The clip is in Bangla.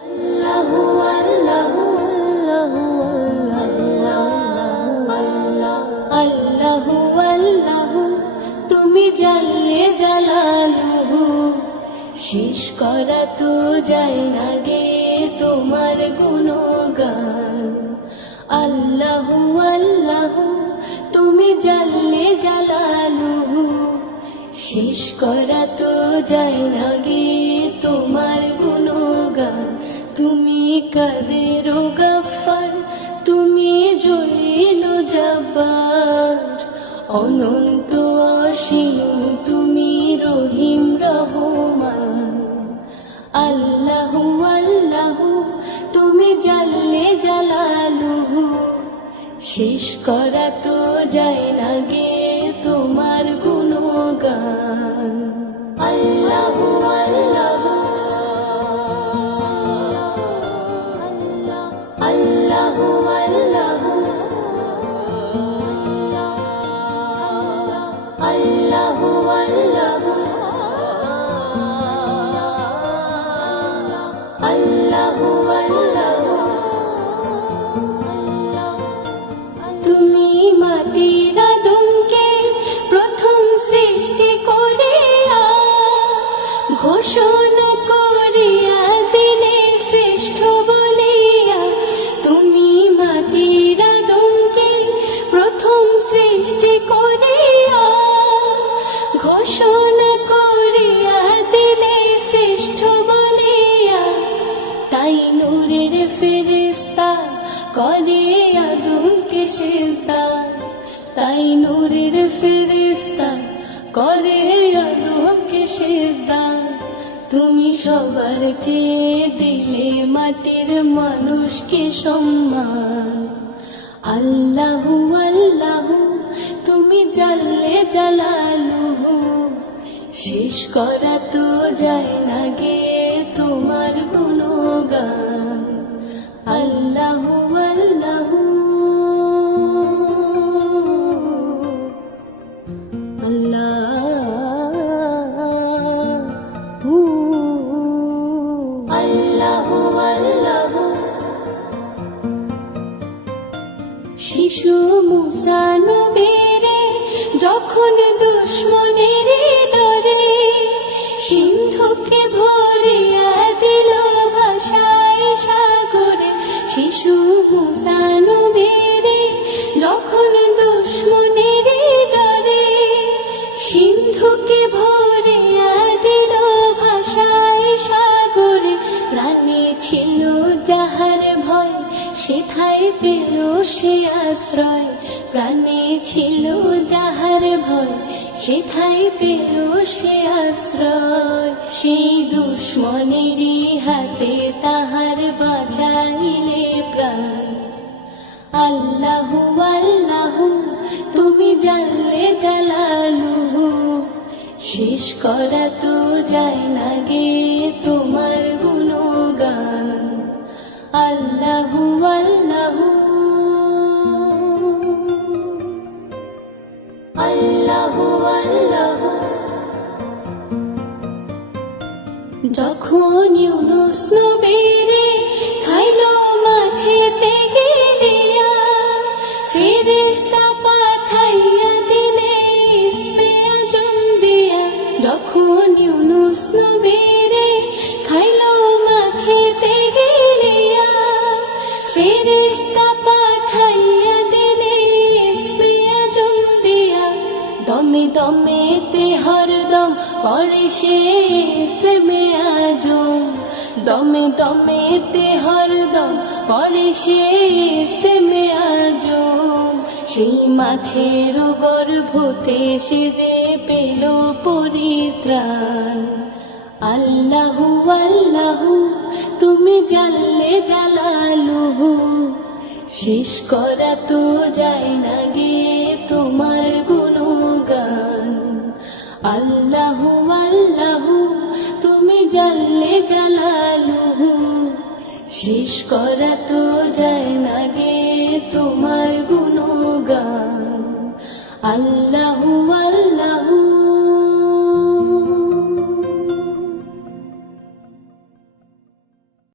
আল্লাহু আল্লাহু আল্লাহু আল্লাহু তুমি জাল্লে জালালুহু, শেষ করা তো যায় না গে তোমার গুণগান। আল্লাহু আল্লাহু তুমি জাল্লে জালালুহু, শেষ করা তো যায় না গে তোমার গুণগান। তুমি কাদের ও গাফফার, তুমি জলিল ও জব্বার, অনন্ত অসীম তুমি রহিম রহমান। আল্লাহু আল্লাহু তুমি জাল্লে জালালুহু, শেষ করা তো যায় না গে তোমার গুণগান। আল্লাহু আল্লাহু আল্লাহু আল্লাহু আল্লাহু আল্লাহু আল্লাহু আল্লাহু তুমি মাটির আদমকে প্রথম সৃষ্টি করিয়া ঘোষণা করিয়া দিলে শ্রেষ্ঠ বলিয়া। তুমি মাটির আদমকে প্রথম সৃষ্টি করিয়া ঘোষণা করিয়া দিলে শ্রেষ্ঠ বলিয়া। তাই নূরের ফেরেশতা করে আদমকে সিজদা, তাই নূরের ফেরেশতা করে আদমকে সিজদা। তুমি সবার চেয়ে দিলে মাটির মানুষকে সম্মান। আল্লাহু আল্লাহু তুমি জাল্লে জালালুহু, শেষ করা তো যায় না গে তোমার গুণগান। আল্লাহু আল্লাহু আল্লাহু আল্লাহু আল্লাহু শিশু মুসা নবীরে যখন দুশ্মনের ডরে সিন্ধুকে ভরিয়া দিল ভাষায় সাগরে। শিশু মুসা নবীরে যখন দুশ্মনের ডরে সিন্ধুকে ভরিয়া দিল ভাষায় সাগরে। প্রাণে ছিল যাহার ভয় সেথায় পেল সে আশ্রয়, প্রাণে ছিল যাহার ভয় সেথায় পেল সে আশ্রয়। সেই দুশ্মনেরই হাতে তাহার বাঁচাইলে প্রাণ। আল্লাহু আল্লাহু তুমি জাল্লে জালালুহু, শেষ করা তো যায় না গে তোমার গুণগান। আল্লাহু আল্লাহু আল্লাহু আল্লাহু যখন ইউনুস নবীরে খাইলো মাছেতে গিলিয়া, ফেরেশতা পাঠাইয়া দিলে ইসমে আজম দিয়া। যখন ইউনুস নবীরে খাইলো মাছেতে গিলিয়া, ফেরেশতা পাঠাইয়া দিলে ইসমে আজম দিয়া। দমে দমেতে হরদম পড়ে সে ইসমে আজম, দমে দমেতে হরদম পড়ে সে ইসমে আজম। সেই মাছের গর্ভতে সে যে পেল পরিত্রাণ। আল্লাহু আল্লাহু তুমি জাল্লে জালালুহু, শেষ করা তো যায় না গে তোমার গুণগান। আল্লাহু আল্লাহু তুমি জাল্লে জালালুহু, শেষ করা তো যায় না গে তোমার গুণগান। আল্লাহ